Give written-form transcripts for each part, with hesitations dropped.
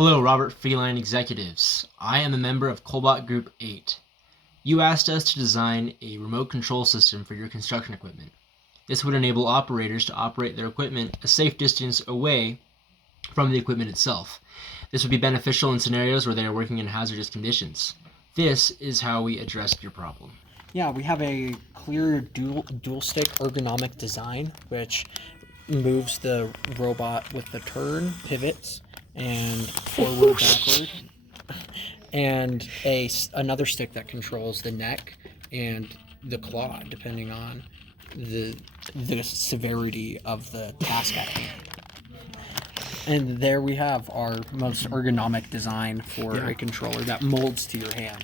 Hello, Robert Feline executives. I am a member of Colbot Group 8. You asked us to design a remote control system for your construction equipment. This would enable operators to operate their equipment a safe distance away from the equipment itself. This would be beneficial in scenarios where they are working in hazardous conditions. This is how we addressed your problem. Yeah, we have a clear dual stick ergonomic design, which moves the robot with the turn, pivots, and forward, backward, and another stick that controls the neck and the claw, depending on the severity of the task at hand. And there we have our most ergonomic design for a controller that molds to your hands.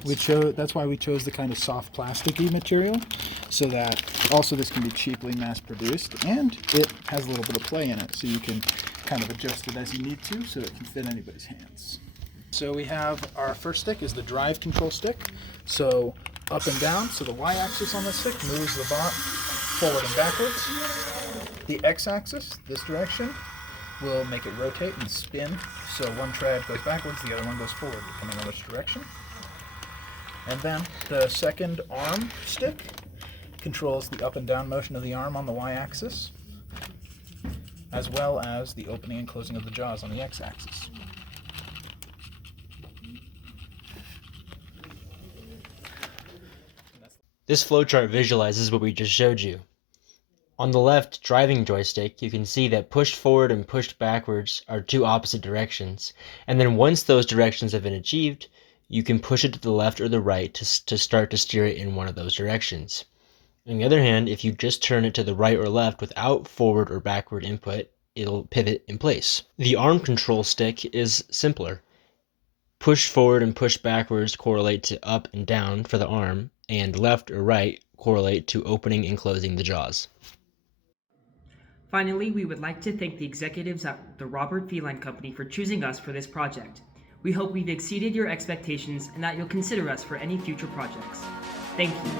That's why we chose the kind of soft plasticky material, so that also this can be cheaply mass produced, and it has a little bit of play in it, so you can kind of adjust it as you need to, so it can fit anybody's hands. So we have our first stick is the drive control stick. So up and down, so the y-axis on the stick moves the bot forward and backwards. The x-axis, this direction, will make it rotate and spin, so one tread goes backwards, the other one goes forward, depending on which direction. And then the second arm stick controls the up and down motion of the arm on the y-axis, as well as the opening and closing of the jaws on the x-axis. This flowchart visualizes what we just showed you. On the left driving joystick, you can see that pushed forward and pushed backwards are two opposite directions, and then once those directions have been achieved, you can push it to the left or the right to start to steer it in one of those directions. On the other hand, if you just turn it to the right or left without forward or backward input, it'll pivot in place. The arm control stick is simpler. Push forward and push backwards correlate to up and down for the arm, and left or right correlate to opening and closing the jaws. Finally, we would like to thank the executives at the Robert Feline Company for choosing us for this project. We hope we've exceeded your expectations and that you'll consider us for any future projects. Thank you.